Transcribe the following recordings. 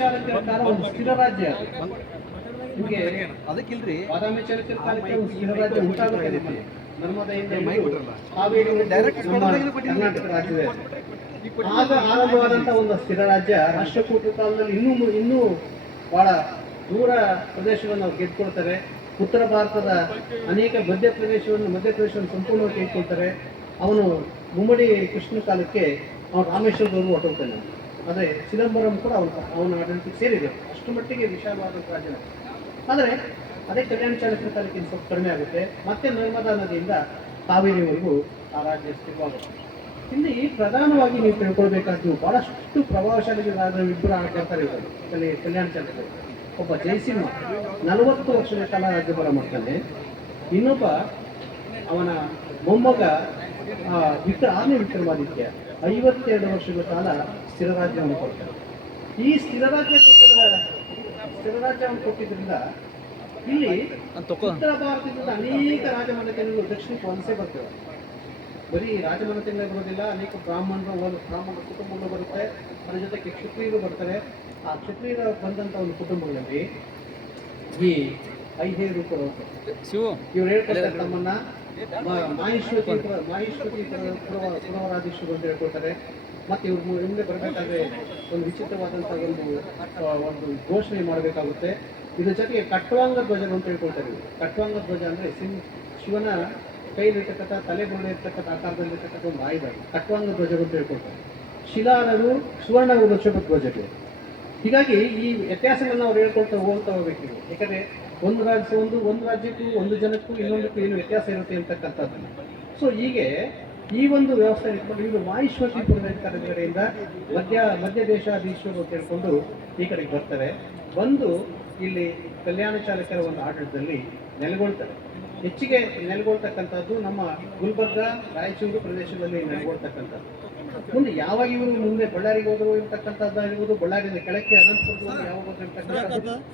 ಚಾಲುಕ್ಯರ ಕಾಲ ಒಂದು ಸ್ಥಿರ ರಾಜ್ಯ ನಿಮಗೆ ಅದಕ್ಕಿಲ್ರಿ. ಬಾದಾಮಿ ಚಾಲುಕ್ಯರ ಕಾಲಕ್ಕೆ ಒಂದು ಸ್ಥಿರ ರಾಜ್ಯ ಉಂಟಾಗುತ್ತೆ ನರ್ಮದೆಯಿಂದ ನಮ್ಮ ಕೊಡೋದಾಗಿದ್ರೆ ಕರ್ನಾಟಕ ರಾಜ್ಯವೇ ಆಗ ಆರಂಭವಾದಂಥ ಒಂದು ಸ್ಥಿರ ರಾಜ್ಯ ರಾಷ್ಟ್ರಕೂಟ ಕಾಲದಲ್ಲಿ ಇನ್ನೂ ಇನ್ನೂ ಬಹಳ ದೂರ ಪ್ರದೇಶವನ್ನು ಅವ್ರು ಗೆದ್ಕೊಳ್ತಾರೆ ಉತ್ತರ ಭಾರತದ ಅನೇಕ ಮಧ್ಯ ಪ್ರದೇಶವನ್ನು ಮಧ್ಯಪ್ರದೇಶವನ್ನು ಸಂಪೂರ್ಣವಾಗಿ ಗೆದ್ಕೊಳ್ತಾರೆ ಅವನು ಮುಮ್ಮಡಿ ಕೃಷ್ಣ ಕಾಲಕ್ಕೆ ಅವನು ರಾಮೇಶ್ವರದವರು ಹೊರಟೋಗ್ತಾನೆ. ಆದರೆ ಚಿದಂಬರಂ ಕೂಡ ಅವನ ಅವನ ಆಡಳಿತಕ್ಕೆ ಸೇರಿದೆ ಅಷ್ಟು ಮಟ್ಟಿಗೆ ವಿಶಾಲವಾದ ರಾಜ್ಯ ಆದರೆ ಅದೇ ಕಲ್ಯಾಣ ಚಾಲಕರ ತಾಲೂಕಿನ ಸ್ವಲ್ಪ ಕಡಿಮೆ ಆಗುತ್ತೆ. ಮತ್ತೆ ನರ್ಮದಾ ನದಿಯಿಂದ ಕಾವೇರಿವರೆಗೂ ಆ ರಾಜ್ಯ ಸ್ಥಿರವಾಗುತ್ತೆ. ಇಲ್ಲಿ ಪ್ರಧಾನವಾಗಿ ನೀವು ತಿಳ್ಕೊಳ್ಬೇಕಾದ್ದು ಬಹಳಷ್ಟು ಪ್ರಭಾವಶಾಲಿಗಳಾದ ಇಬ್ಬರು ಆಳ್ಕರ್ತಾರೆ ಇವರು. ಕಲಿ ಕಲ್ಯಾಣ ಚಾಲಕರು ಒಬ್ಬ ಜಯಸಿಂಹ ನಲವತ್ತು ವರ್ಷದ ಕಾಲ ರಾಜ್ಯಭಾರ ಮಾಡ್ತಾನೆ. ಇನ್ನೊಬ್ಬ ಅವನ ಮೊಮ್ಮಗ ವಿಕ್ರ ಆನೆ ವಿಕ್ರಮಾದಿತ್ಯ, ಐವತ್ತೆರಡು ವರ್ಷಗಳ ಕಾಲ ಸ್ಥಿರ ರಾಜ್ಯವನ್ನು ಕೊಡ್ತಾರೆ. ಈ ಸ್ಥಿರ ರಾಜ್ಯ ಕೊಟ್ಟಿದ್ದ ಸ್ಥಿರ ರಾಜ್ಯವನ್ನು ಕೊಟ್ಟಿದ್ರಿಂದ ಇಲ್ಲಿ ಉತ್ತರ ಭಾರತದಿಂದ ಅನೇಕ ರಾಜಮನೆತನಗಳು ದಕ್ಷಿಣಕ್ಕೆ ವಲಸೆ ಬರ್ತವೆ. ಬರೀ ರಾಜಮನೆತನಗಳು ಬರೋದಿಲ್ಲ ಅನೇಕ ಬ್ರಾಹ್ಮಣರು ಬ್ರಾಹ್ಮಣ ಕುಟುಂಬಗಳು ಬರುತ್ತೆ ಅದರ ಜೊತೆಗೆ ಕ್ಷತ್ರಿಯರು ಬರ್ತಾರೆ. ಆ ಕ್ಷತ್ರಿಯರ ಬಂದಂತ ಒಂದು ಕುಟುಂಬಗಳಲ್ಲಿ ಈ ಐದೇರು ಇವ್ರು ಹೇಳ್ಕೊಳ್ತಾರೆ ತಮ್ಮನ್ನ. ಮ- ಮಾಹಿಷ್ಮತಿ ಪುರ- ಮಾಹಿಷ್ಮತಿ ಪುರ- ಪುರವರಾಧೀಶರು ಅಂತ ಹೇಳ್ಕೊಳ್ತಾರೆ ಮತ್ತೆ ಇವ್ರ ಹಿಂದೆ ಬರಬೇಕಾದ್ರೆ ಒಂದು ವಿಚಿತ್ರವಾದಂಥ ಒಂದು ಒಂದು ಘೋಷಣೆ ಮಾಡಬೇಕಾಗುತ್ತೆ. ಇದ್ರ ಜೊತೆಗೆ ಕಟ್ವಾಂಗ ಧ್ವಜ ಅಂತ ಹೇಳ್ಕೊಳ್ತಾರೆ. ಕಟ್ವಾಂಗ ಧ್ವಜ ಅಂದ್ರೆ ಸಿಂ ಶಿವನ ಕೈಲಿರ್ತಕ್ಕಂಥ ತಲೆ ಇರ್ತಕ್ಕಂಥ ಆಕಾರದಲ್ಲಿರ್ತಕ್ಕಂಥ ಒಂದು ಆಯುಧ. ಕಟ್ವಾಂಗ ಧ್ವಜ ಅಂತ ಹೇಳ್ಕೊಳ್ತಾರೆ. ಶಿಲಾರರು ಸುವರ್ಣ ವೃಕ್ಷಪ ಧ್ವಜಗಳು ಹೀಗಾಗಿ ಈ ವ್ಯತ್ಯಾಸಗಳನ್ನ ಅವ್ರು ಹೇಳ್ಕೊಳ್ತಾ ಹೋಗ್ತಾ ಹೋಗ್ಬೇಕು ನೀವು ಯಾಕಂದ್ರೆ ಒಂದು ರಾಜ್ಯ ಒಂದು ಒಂದು ರಾಜ್ಯಕ್ಕೂ, ಒಂದು ಜನಕ್ಕೂ ಇನ್ನೊಂದಕ್ಕೂ ಏನು ವ್ಯತ್ಯಾಸ ಇರುತ್ತೆ ಅಂತಕ್ಕಂಥದ್ದು. ಸೊ ಹೀಗೆ ಈ ಒಂದು ವ್ಯವಸ್ಥೆ ಇಟ್ಕೊಂಡು ಇವರು ಮಾಹಿಷ್ಮತಿಪುರದ ಕಡೆಯಿಂದ ಮಧ್ಯ ಮಧ್ಯ ದೇಶಾಧೀಶರು ಅಂತ ಹೇಳ್ಕೊಂಡು ಈ ಕಡೆಗೆ ಬರ್ತಾರೆ ಬಂದು ಇಲ್ಲಿ ಕಲ್ಯಾಣ ಚಾಲಕರ ಒಂದು ಆಡಳಿತದಲ್ಲಿ ನೆಲೆಗೊಳ್ತಾರೆ ಹೆಚ್ಚಿಗೆ ನೆಲೆಗೊಳ್ತಕ್ಕಂಥದ್ದು ನಮ್ಮ ಗುಲ್ಬರ್ಗ, ರಾಯಚೂರು ಪ್ರದೇಶದಲ್ಲಿ ನೆಲೆಗೊಳ್ತಕ್ಕಂಥದ್ದು. ಮುಂದೆ ಯಾವಾಗ ಇವರು ಮುಂದೆ ಬಳ್ಳಾರಿಗೆ ಹೋದ್ರು ಇರ್ತಕ್ಕಂಥದ್ದಾಗಿರ್ಬೋದು ಬಳ್ಳಾರಿಯಿಂದ ಕೆಳಕ್ಕೆ ಅನಂತಪುರಕ್ಕೆ ಯಾವಾಗ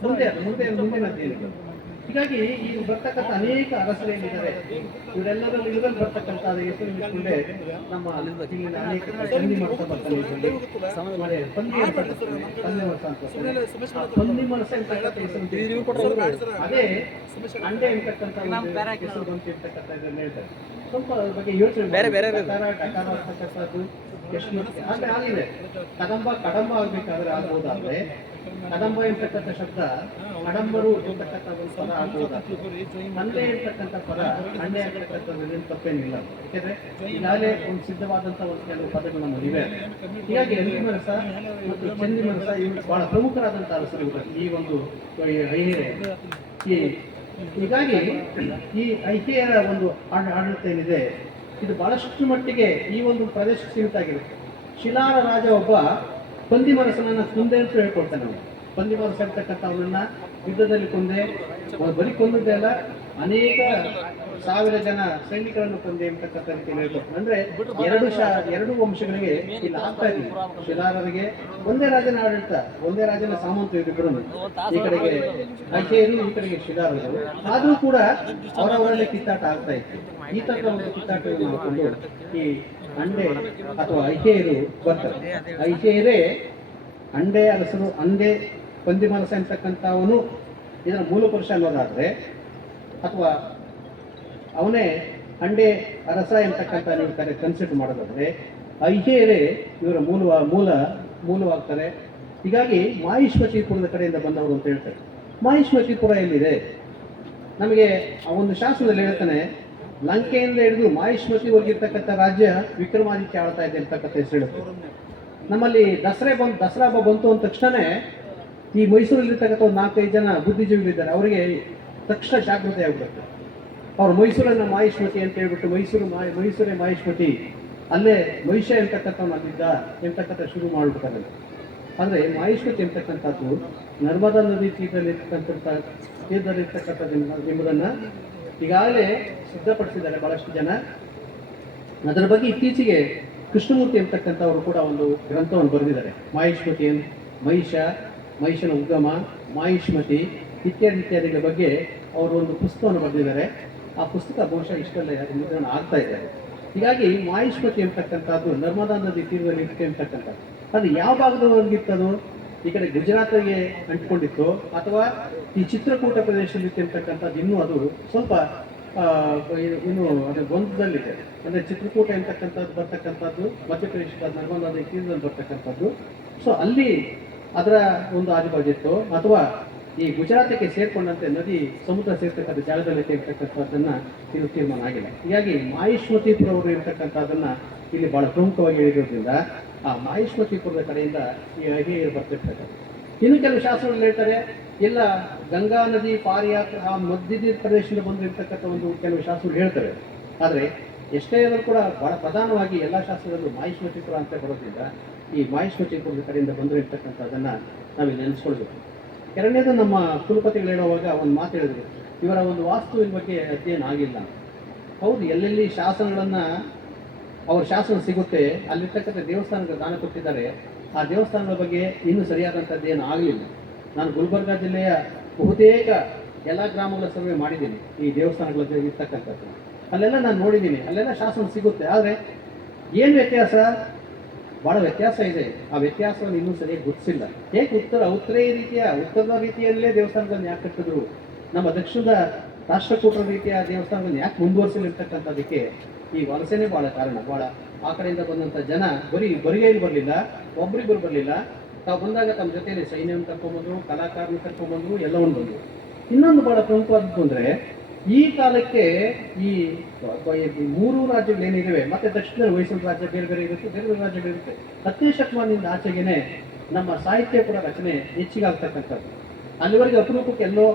ಮುಂದೆ ಮುಂದೆ ಮುಂದಿನ ಏನಿದೆ ಹೀಗಾಗಿ ಇದು ಬರ್ತಕ್ಕಂಥ ಅನೇಕ ಅರಸರೇನಿದ್ದಾರೆ ಇವರೆಲ್ಲರೂ ಇದರಲ್ಲಿ ಬರ್ತಕ್ಕಂಥ ಹೆಸರು ಇಟ್ಕೊಂಡೆ ನಮ್ಮ ಇಲ್ಲಿನ ಅನೇಕ ಪಂದಿ ಮನಸ ಬರ್ತಾನೆ ಪಂದಿ ಅಂತ ಪಂದಿ ಮನಸ ಅಂತ ಅಂತಕ್ಕಂಥ ಹೆಸರು ಅದೇ ಅಂಡೆ ಅಂತಕ್ಕಂಥ ಹೆಸರು ಅಂತ ಇದನ್ನ ಹೇಳ್ತಾರೆ. ಸ್ವಲ್ಪ ಅದ್ರ ಬಗ್ಗೆ ಯೋಚನೆ ಬೇರೆ ಬೇರೆ ಅಂತಕ್ಕಂಥದ್ದು ಎಷ್ಟು ಆಗಿದೆ. ಕದಂಬ ಕಡಂಬ ಆಗ್ಬೇಕಾದ್ರೆ ಆಗ್ಬೋದಾದ್ರೆ ಕದಂಬ ಇರ್ತಕ್ಕಂಥ ಶಬ್ದ ಕಡಂಬರು ಇರ್ತಕ್ಕಂಥ ಒಂದು ಪದ ತಂದೆ ಇರ್ತಕ್ಕಂಥ ಪದ ಅಂಡೆ ಆಗ್ತಕ್ಕಂಥದ್ದು ತಪ್ಪೇನಿಲ್ಲ. ಯಾಕೆಂದ್ರೆ ಈಗಾಗಲೇ ಒಂದು ಸಿದ್ಧವಾದಂತಹ ಒಂದು ಕೆಲವು ಪದಗಳು ನಮ್ಮಲ್ಲಿವೆ ಹೀಗಾಗಿ ಮನಸ ಮತ್ತು ಚಂದಿ ಮನಸ ಇವು ಬಹಳ ಪ್ರಮುಖರಾದಂಥ ರಸರುಗಳು ಈ ಒಂದು, ಈ ಈ, ಹೀಗಾಗಿ ಈ ಐಕೆಯರ ಒಂದು ಆಡ- ಆಡಳಿತ ಏನಿದೆ, ಇದು ಬಹಳಷ್ಟು ಮಟ್ಟಿಗೆ ಈ ಒಂದು ಪ್ರದೇಶ ಸೀಮಿತ ಆಗಿರುತ್ತೆ ಶಿಲಾರ ರಾಜ ಒಬ್ಬ ಪಂದಿ ಮನಸ್ಸನ್ನ ಕೊಂದೆ ಅಂತ ಹೇಳ್ಕೊಳ್ತಾನೆ ನಾವು ಇರ್ತಕ್ಕಂಥ ಅವನನ್ನ ಯುದ್ಧದಲ್ಲಿ ಕೊಂದೆ ಬರೀ ಕೊಂದದ್ದೇ ಅಲ್ಲ, ಅನೇಕ ಸಾವಿರ ಜನ ಸೈನಿಕರನ್ನು ಕೊಂದೆ ಅಂತಕ್ಕಂಥ ರೀತಿಯಲ್ಲಿ ಹೇಳ್ಕೊಡ್ತಾನೆ ಅಂದ್ರೆ ಎರಡು ಶಾ, ಎರಡು ವಂಶಗಳಿಗೆ ಇಲ್ಲಿ ಆಗ್ತಾ ಇದೆ. ಶಿಲಾರರಿಗೆ ಒಂದೇ ರಾಜನ ಆಡಳಿತ, ಒಂದೇ ರಾಜನ ಸಾಮಂತ ಇದ್ರು ಈ ಕಡೆಗೆ ಅಜೇರು ಈ ಕಡೆಗೆ ಶಿಲಾರರು ಆದ್ರೂ ಕೂಡ ಅವರವರಲ್ಲಿ ಕಿತ್ತಾಟ ಆಗ್ತಾ ಇತ್ತು. ಈ ತರ ಒಂದು ಕಿತ್ತಾಟವನ್ನು ಈ ಅಂಡೆ ಅಥವಾ ಐಕೇಯರು ಬರ್ತದೆ. ಐಕೇಯರೇ ಅಂಡೆ ಅರಸರು ಅಂಡೆ ಪಂದಿ ಮನಸ ಅಂತಕ್ಕಂಥವನು ಇದರ ಮೂಲ ಪುರುಷ ಅನ್ನೋದಾದ್ರೆ, ಅಥವಾ ಅವನೇ ಅಂಡೆ ಅರಸ ಎಂತಕ್ಕಂಥ ನೀವು ಕರೆ ಕನ್ಸಿಡರ್ ಮಾಡೋದಾದ್ರೆ ಐಹೇರೇ ಇವರ ಮೂಲ ಮೂಲ, ಮೂಲವಾಗ್ತಾರೆ. ಹೀಗಾಗಿ ಮಾಹಿಷ್ಮತಿಪುರದ ಕಡೆಯಿಂದ ಬಂದವರು ಅಂತ ಹೇಳ್ತಾರೆ. ಮಾಹಿಷ್ಮತಿಪುರ ಎಲ್ಲಿದೆ? ನಮಗೆ ಆ ಒಂದು ಶಾಸ್ತ್ರದಲ್ಲಿ ಹೇಳ್ತಾನೆ ಲಂಕೆಯಿಂದ ಹಿಡಿದು ಮಾಹೇಶ್ವತಿ ಹೋಗಿರ್ತಕ್ಕಂಥ ರಾಜ್ಯ ವಿಕ್ರಮಾದಿತ್ಯ ಆಳ್ತಾ ಇದೆ ಅಂತಕ್ಕಂಥ ಹೆಸರು ಹೇಳುತ್ತೆ. ನಮ್ಮಲ್ಲಿ ದಸರೆ ಬಂದು, ದಸರಾ ಹಬ್ಬ ಬಂತು ಅಂದ ತಕ್ಷಣ ಈ ಮೈಸೂರಲ್ಲಿರ್ತಕ್ಕಂಥ ಒಂದು ನಾಲ್ಕೈದು ಜನ ಬುದ್ಧಿಜೀವಿಗಳಿದ್ದಾರೆ. ಅವರಿಗೆ ತಕ್ಷಣ ಜಾಗೃತಿ ಆಗ್ಬಿಡುತ್ತೆ. ಅವ್ರು ಮೈಸೂರನ್ನ ಮಾಹಿಷ್ಮತಿ ಅಂತ ಹೇಳ್ಬಿಟ್ಟು ಮೈಸೂರು ಮಾ ಮೈಸೂರೇ ಮಾಹಿಷ್ಮತಿ, ಅಲ್ಲೇ ಮಹಿಷ ಎಂತಕ್ಕಂಥವ್ನು ಅಲ್ಲಿದ್ದ ಎಂತಕ್ಕಂಥ ಶುರು ಮಾಡ್ಬಿಡ್ತಾರೆ. ಅಂದರೆ ಮಾಹಿಷ್ಮತಿ ಎಂತಕ್ಕಂಥದ್ದು, ನರ್ಮದಾ ನದಿ ತೀರ್ಥದಲ್ಲಿರ್ತಕ್ಕಂಥ ಇರ್ತಕ್ಕಂಥದ್ದು ಎಂಬುದನ್ನು ಈಗಾಗಲೇ ಸಿದ್ಧಪಡಿಸಿದ್ದಾರೆ ಬಹಳಷ್ಟು ಜನ. ಅದರ ಬಗ್ಗೆ ಇತ್ತೀಚೆಗೆ ಕೃಷ್ಣಮೂರ್ತಿ ಅಂತಕ್ಕಂಥವರು ಕೂಡ ಒಂದು ಗ್ರಂಥವನ್ನು ಬರೆದಿದ್ದಾರೆ. ಮಾಹೇಶ್ಮತಿ ಅಂತ ಮಹಿಷ, ಮಹಿಷನ ಉಗಮ ಮಾಹಿಷ್ಮತಿ ಇತ್ಯಾದಿ ಇತ್ಯಾದಿಗಳ ಬಗ್ಗೆ ಅವರು ಒಂದು ಪುಸ್ತಕವನ್ನು ಬರೆದಿದ್ದಾರೆ. ಆ ಪುಸ್ತಕ ಬಹುಶಃ ಇಷ್ಟಲ್ಲೇ ಮುದ್ರಣ ಆಗ್ತಾ ಇದೆ. ಹೀಗಾಗಿ ಮಾಹಿಷ್ಮತಿ ಅಂತಕ್ಕಂಥದ್ದು ನರ್ಮದಾ ನದಿ ತೀರದಲ್ಲಿ ಅಂತಕ್ಕಂಥದ್ದು ಅದು ಯಾವ ಭಾಗದವರೆಗಿತ್ತದು? ಈ ಕಡೆ ಗುಜರಾತ್ಗೆ ಅಂಟ್ಕೊಂಡಿತ್ತು ಅಥವಾ ಈ ಚಿತ್ರಕೂಟ ಪ್ರದೇಶದಲ್ಲಿ ಇರ್ತಕ್ಕಂಥದ್ದು ಇನ್ನೂ ಅದು ಸ್ವಲ್ಪ ಇನ್ನು- ಅದೇ ಗೊಂದದಲ್ಲಿದೆ ಅಂದ್ರೆ ಚಿತ್ರಕೂಟ ಎಂತಕ್ಕಂಥದ್ದು ಬರ್ತಕ್ಕಂಥದ್ದು, ಮಧ್ಯಪ್ರದೇಶದ ನರ್ಮದಾದ ತೀರದಲ್ಲಿ ಬರ್ತಕ್ಕಂಥದ್ದು. ಸೊ ಅಲ್ಲಿ ಅದರ ಒಂದು ಆಜುಬಾಜಿತ್ತು ಅಥವಾ ಈ ಗುಜರಾತಕ್ಕೆ ಸೇರ್ಕೊಂಡಂತೆ ನದಿ ಸಮುದ್ರ ಸೇರ್ತಕ್ಕಂಥ ಜಾಗದಲ್ಲಿ ಇರ್ತಕ್ಕಂಥದ್ದನ್ನ ಇದು ತೀರ್ಮಾನ ಆಗಿಲ್ಲ ಹೀಗಾಗಿ ಮಾಹಿಷ್ಮತಿಪುರ ಅವರು ಇರ್ತಕ್ಕಂಥದ್ದನ್ನ ಇಲ್ಲಿ ಬಹಳ ಪ್ರಮುಖವಾಗಿ ಹೇಳಿರೋದ್ರಿಂದ ಆ ಮಾಹಿಷ್ಮತಿಪುರದ ಕಡೆಯಿಂದ ಈ ಅಹಿಯರು ಬರ್ತಿರ್ತಕ್ಕಂಥ ಇನ್ನು ಕೆಲವು ಶಾಸ್ತ್ರಗಳು ಹೇಳ್ತಾರೆ ಎಲ್ಲ ಗಂಗಾ ನದಿ ಪಾರಿಯಾತ್ರ ಆ ಮಧ್ಯದ ಪ್ರದೇಶದಿಂದ ಬಂದಿರತಕ್ಕಂಥ ಒಂದು ಕೆಲವು ಶಾಸ್ತ್ರಗಳು ಹೇಳ್ತಾರೆ ಆದರೆ, ಎಷ್ಟೇ ಆದರೂ ಕೂಡ ಬಹಳ ಪ್ರಧಾನವಾಗಿ ಎಲ್ಲ ಶಾಸ್ತ್ರದಲ್ಲೂ ಚಿತ್ರ ಅಂತ ಬರೋದ್ರಿಂದ, ಈ ಮಾಹಿಷ್ಮತಿಪುರದ ಕಡೆಯಿಂದ ಬಂದಿರತಕ್ಕಂಥದ್ದನ್ನ ನಾವು ನೆನೆಸ್ಕೊಳ್ಬೇಕು. ಎರಡನೇದು ನಮ್ಮ ಕುಲಪತಿಗಳು ಹೇಳುವಾಗ ಒಂದು ಮಾತು ಹೇಳಿದ್ರು. ಇವರ ಒಂದು ವಾಸ್ತುವಿನ ಬಗ್ಗೆ ಅಧ್ಯಯನ ಆಗಿಲ್ಲ. ಹೌದು, ಎಲ್ಲೆಲ್ಲಿ ಶಾಸನಗಳನ್ನು ಅವ್ರ ಶಾಸನ ಸಿಗುತ್ತೆ, ಅಲ್ಲಿರ್ತಕ್ಕಂಥ ದೇವಸ್ಥಾನಕ್ಕೆ ದಾನ ಕೊಟ್ಟಿದ್ದಾರೆ, ಆ ದೇವಸ್ಥಾನಗಳ ಬಗ್ಗೆ ಇನ್ನೂ ಸರಿಯಾದಂಥದ್ದು ಏನು ಆಗಲಿಲ್ಲ. ನಾನು ಗುಲ್ಬರ್ಗಾ ಜಿಲ್ಲೆಯ ಬಹುತೇಕ ಎಲ್ಲ ಗ್ರಾಮಗಳ ಸರ್ವೆ ಮಾಡಿದ್ದೀನಿ ಈ ದೇವಸ್ಥಾನಗಳ ಇರ್ತಕ್ಕಂಥದ್ದು. ಅಲ್ಲೆಲ್ಲ ನಾನು ನೋಡಿದ್ದೀನಿ, ಅಲ್ಲೆಲ್ಲ ಶಾಸನ ಸಿಗುತ್ತೆ. ಆದರೆ ಏನು ವ್ಯತ್ಯಾಸ? ಬಹಳ ವ್ಯತ್ಯಾಸ ಇದೆ. ಆ ವ್ಯತ್ಯಾಸವನ್ನು ಇನ್ನೂ ಸರಿಯಾಗಿ ಗುರುತಿಸಿಲ್ಲ. ಏಕೆ ಉತ್ತರ, ಉತ್ತರೇ ರೀತಿಯ, ಉತ್ತರದ ರೀತಿಯಲ್ಲೇ ದೇವಸ್ಥಾನಗಳನ್ನು ಯಾಕೆ ಕಟ್ಟಿದ್ರು? ನಮ್ಮ ದಕ್ಷಿಣದ ರಾಷ್ಟ್ರಕೂಟ ರೀತಿಯ ದೇವಸ್ಥಾನಗಳನ್ನು ಯಾಕೆ ಮುಂದುವರಿಸಲಿರ್ತಕ್ಕಂಥದಕ್ಕೆ ಈ ವಲಸೆನೇ ಬಹಳ ಕಾರಣ. ಬಹಳ ಆ ಕಡೆಯಿಂದ ಬಂದಂಥ ಜನ ಬರೀ, ಬರಿಗೈಲಿ ಬರಲಿಲ್ಲ ಒಬ್ಬರಿಬ್ಬರು ಬರಲಿಲ್ಲ. ತಾವು ಬಂದಾಗ ತಮ್ಮ ಜೊತೆಯಲ್ಲಿ ಸೈನ್ಯವನ್ನು ಕರ್ಕೊಂಡ್ಬಂದ್ರು ಕಲಾಕಾರನ ಕರ್ಕೊಂಡ್ಬಂದ್ರು ಎಲ್ಲವನ್ನು ಬಂದರು ಇನ್ನೊಂದು ಬಹಳ ಪ್ರಮುಖವಾದದ್ದು ಅಂದರೆ, ಈ ಕಾಲಕ್ಕೆ ಈ ಮೂರು ರಾಜ್ಯಗಳು ಏನಿದಾವೆ, ಮತ್ತೆ ದಕ್ಷಿಣ ಹೊಯ್ಸಳ ರಾಜ್ಯ, ಬೇರೆ ಬೇರೆ ಇರುತ್ತೆ, ಬೇರೆ ಬೇರೆ ರಾಜ್ಯಗಳಿರುತ್ತೆ ಹತ್ತನೇ ಶತಮಾನದಿಂದ ಆಚೆಗೆನೆ ನಮ್ಮ ಸಾಹಿತ್ಯ ಕೂಡ ರಚನೆ ಹೆಚ್ಚಿಗೆ ಆಗ್ತಕ್ಕಂಥದ್ದು. ಅಲ್ಲಿವರೆಗೆ ಅಪರೂಪಕ್ಕೆ ಎಲ್ಲೋ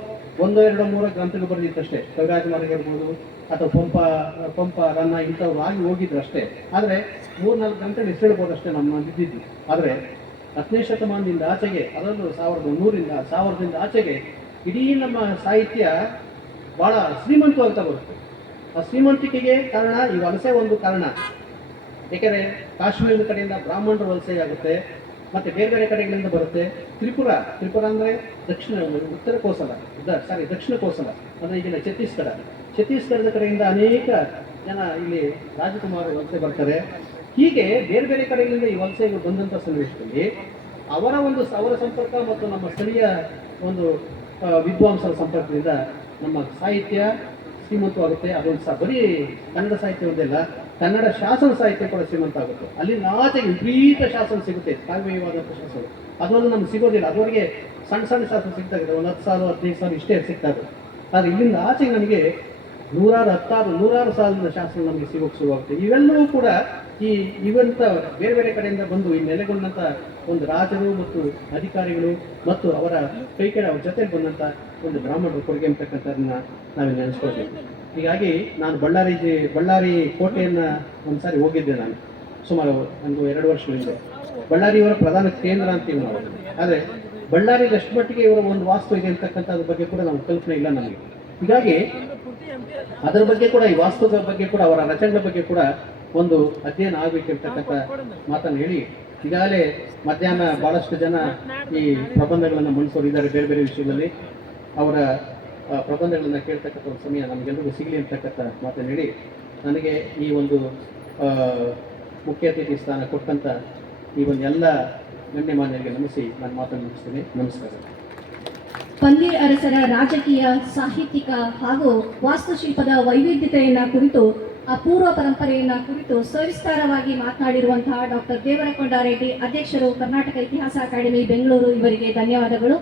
ಒಂದೋ ಎರಡು ಮೂರು ಗ್ರಂಥಗಳು ಬರೆದಿತ್ತಷ್ಟೇ ಕವಿರಾಜಮಾರ್ಗ ಇರ್ಬೋದು, ಅಥವಾ ಪಂಪ ಪಂಪ, ರನ್ನ ಇಂಥವ್ರು ಆಗಿ ಹೋಗಿದ್ರು ಅಷ್ಟೇ. ಆದರೆ ಮೂರ್ನಾಲ್ಕು ಗ್ರಂಥಗಳು ಹೆಸರು ಅಷ್ಟೇ ನಮ್ಮ ಇದ್ದಿದ್ದು. ಆದರೆ ಹತ್ತನೇ ಶತಮಾನದಿಂದ ಆಚೆಗೆ ಅದರಲ್ಲೂ ಸಾವಿರದ ನೂರಿಂದ ಸಾವಿರದಿಂದ ಆಚೆಗೆ ಇಡೀ ನಮ್ಮ ಸಾಹಿತ್ಯ ಬಹಳ ಶ್ರೀಮಂತವಾಗ್ತಾ ಬರುತ್ತೆ. ಆ ಶ್ರೀಮಂತಿಕೆಗೆ ಕಾರಣ ಈ ವಲಸೆ ಒಂದು ಕಾರಣ. ಏಕೆಂದರೆ ಕಾಶ್ಮೀರದ ಕಡೆಯಿಂದ ಬ್ರಾಹ್ಮಣರ ವಲಸೆ ಆಗುತ್ತೆ, ಮತ್ತೆ ಬೇರೆ ಬೇರೆ ಕಡೆಗಳಿಂದ ಬರುತ್ತೆ. ತ್ರಿಪುರ ತ್ರಿಪುರ ಅಂದರೆ ದಕ್ಷಿಣ ಉತ್ತರ ಕೋಸಲ ಸಾರಿ ದಕ್ಷಿಣ ಕೋಸಲ, ಅಂದರೆ ಈಗಿನ ಛತ್ತೀಸ್ಗಢ. ಛತ್ತೀಸ್ಗಢದ ಕಡೆಯಿಂದ ಅನೇಕ ಜನ ಇಲ್ಲಿ ರಾಜಕುಮಾರ ವಲಸೆ ಬರ್ತಾರೆ. ಹೀಗೆ ಬೇರೆ ಬೇರೆ ಕಡೆಗಳಿಂದ ಈ ವಲಸೆಗಳು ಬಂದಂಥ ಸನ್ನಿವೇಶದಲ್ಲಿ ಅವರ ಒಂದು ಅವರ ಸಂಪರ್ಕ ಮತ್ತು ನಮ್ಮ ಸ್ಥಳೀಯ ಒಂದು ವಿದ್ವಾಂಸರ ಸಂಪರ್ಕದಿಂದ ನಮ್ಮ ಸಾಹಿತ್ಯ ಶ್ರೀಮಂತವಾಗುತ್ತೆ. ಅದೊಂದು ಸಹ ಬರೀ ಕನ್ನಡ ಸಾಹಿತ್ಯ ಒಂದೆಲ್ಲ ಕನ್ನಡ ಶಾಸನ ಸಾಹಿತ್ಯ ಕೂಡ ಶ್ರೀಮಂತ ಆಗುತ್ತೆ. ಅಲ್ಲಿ ನಾಚೆ ವಿಪರೀತ ಶಾಸನ ಸಿಗುತ್ತೆ ಕಾವ್ಯವಾದಂಥ ಶಾಸನ. ಅದೊಂದು ನಮ್ಗೆ ಸಿಗೋದಿಲ್ಲ. ಅದವರೆಗೆ ಸಣ್ಣ ಸಣ್ಣ ಶಾಸನ ಸಿಗ್ತಾ ಇದೆ. ಒಂದು ಹತ್ತು ಸಾವಿರ ಹದಿನೈದು ಸಾವಿರ ಇಷ್ಟೇ ಸಿಗ್ತಾ ಇದೆ. ಆದರೆ ಇಲ್ಲಿಂದ ಆಚೆಗೆ ನನಗೆ ನೂರಾರು ಹತ್ತಾರು, ನೂರಾರು ಸಾವಿರದ ಶಾಸನ ನಮಗೆ ಸಿಗೋಕ್ಕೆ ಶುರುವಾಗುತ್ತೆ ಇವೆಲ್ಲವೂ ಕೂಡ ಈ ಇವಂತ ಬೇರೆ ಬೇರೆ ಕಡೆಯಿಂದ ಬಂದು ಈ ನೆಲೆಗೊಂಡಂಥ ಒಂದು ರಾಜರು ಮತ್ತು ಅಧಿಕಾರಿಗಳು ಮತ್ತು ಅವರ ಕೈಕೆಳ ಅವ್ರ ಜೊತೆ ಬಂದಂಥ ಒಂದು ಬ್ರಾಹ್ಮಣರು ಕೊಡುಗೆ ಅಂತಕ್ಕಂಥದನ್ನ ನಾವೇ ನೆನೆಸ್ಕೊಳ್ಬೇಕು ಹೀಗಾಗಿ ನಾನು ಬಳ್ಳಾರಿ ಜಿ- ಬಳ್ಳಾರಿ ಕೋಟೆಯನ್ನ ಒಂದ್ಸಾರಿ ಹೋಗಿದ್ದೆ ನಾನು. ಸುಮಾರು ಒಂದು ಎರಡು ವರ್ಷಗಳಿಂದ. ಬಳ್ಳಾರಿ ಇವರ ಪ್ರಧಾನ ಕೇಂದ್ರ ಅಂತೀವಿ ನಾವು. ಆದರೆ ಬಳ್ಳಾರಿ ಮಟ್ಟಿಗೆ ಇವರ ಒಂದು ವಾಸ್ತು ಇದೆ ಅಂತಕ್ಕಂಥದ್ರ ಬಗ್ಗೆ ಕೂಡ ನಾವು ಕಲ್ಪನೆ ಇಲ್ಲ ನಮಗೆ. ಹೀಗಾಗಿ ಅದರ ಬಗ್ಗೆ ಕೂಡ ಈ ವಾಸ್ತುಗಳ ಬಗ್ಗೆ ಕೂಡ ಅವರ ರಚನೆಗಳ ಬಗ್ಗೆ ಕೂಡ ಒಂದು ಅಧ್ಯಯನ ಆಗಬೇಕಿರ್ತಕ್ಕಂಥ ಮಾತನ್ನು ಹೇಳಿ ಈಗಾಗಲೇ ಮಧ್ಯಾಹ್ನ ಬಹಳಷ್ಟು ಜನ ಈ ಪ್ರಬಂಧಗಳನ್ನು ಮಂಡಿಸೋರು ಇದ್ದಾರೆ ಬೇರೆ ಬೇರೆ ವಿಷಯದಲ್ಲಿ. ಅವರ ಪ್ರಬಂಧಗಳನ್ನು ಕೇಳ್ತಕ್ಕಂಥ ಒಂದು ಸಮಯ ನಮಗೆಲ್ಲರಿಗೂ ಸಿಗಲಿ ಅಂತಕ್ಕಂಥ ಮಾತನ್ನು ಹೇಳಿ ನನಗೆ ಈ ಒಂದು ಮುಖ್ಯ ಅತಿಥಿ ಸ್ಥಾನ ಕೊಟ್ಟಂಥ ಈ ಒಂದು ಎಲ್ಲ ಗಣ್ಯಮಾನ್ಯರಿಗೆ ನಮಿಸಿ ನಾನು ಮಾತನ್ನು ಮುಗಿಸ್ತೀನಿ. ನಮಸ್ಕಾರ. ಪಂದಿ ಅರಸರ ರಾಜಕೀಯ, ಸಾಹಿತ್ಯಿಕ ಹಾಗೂ ವಾಸ್ತುಶಿಲ್ಪದ ವೈವಿಧ್ಯತೆಯನ್ನ ಕುರಿತು, ಅಪೂರ್ವ ಪರಂಪರೆಯನ್ನ ಕುರಿತು ಸವಿಸ್ತಾರವಾಗಿ ಮಾತನಾಡಿರುವಂತಹ ಡಾಕ್ಟರ್ ದೇವರಕೊಂಡ ರೆಡ್ಡಿ, ಅಧ್ಯಕ್ಷರು ಕರ್ನಾಟಕ ಇತಿಹಾಸ ಅಕಾಡೆಮಿ, ಬೆಂಗಳೂರು, ಇವರಿಗೆ ಧನ್ಯವಾದಗಳು.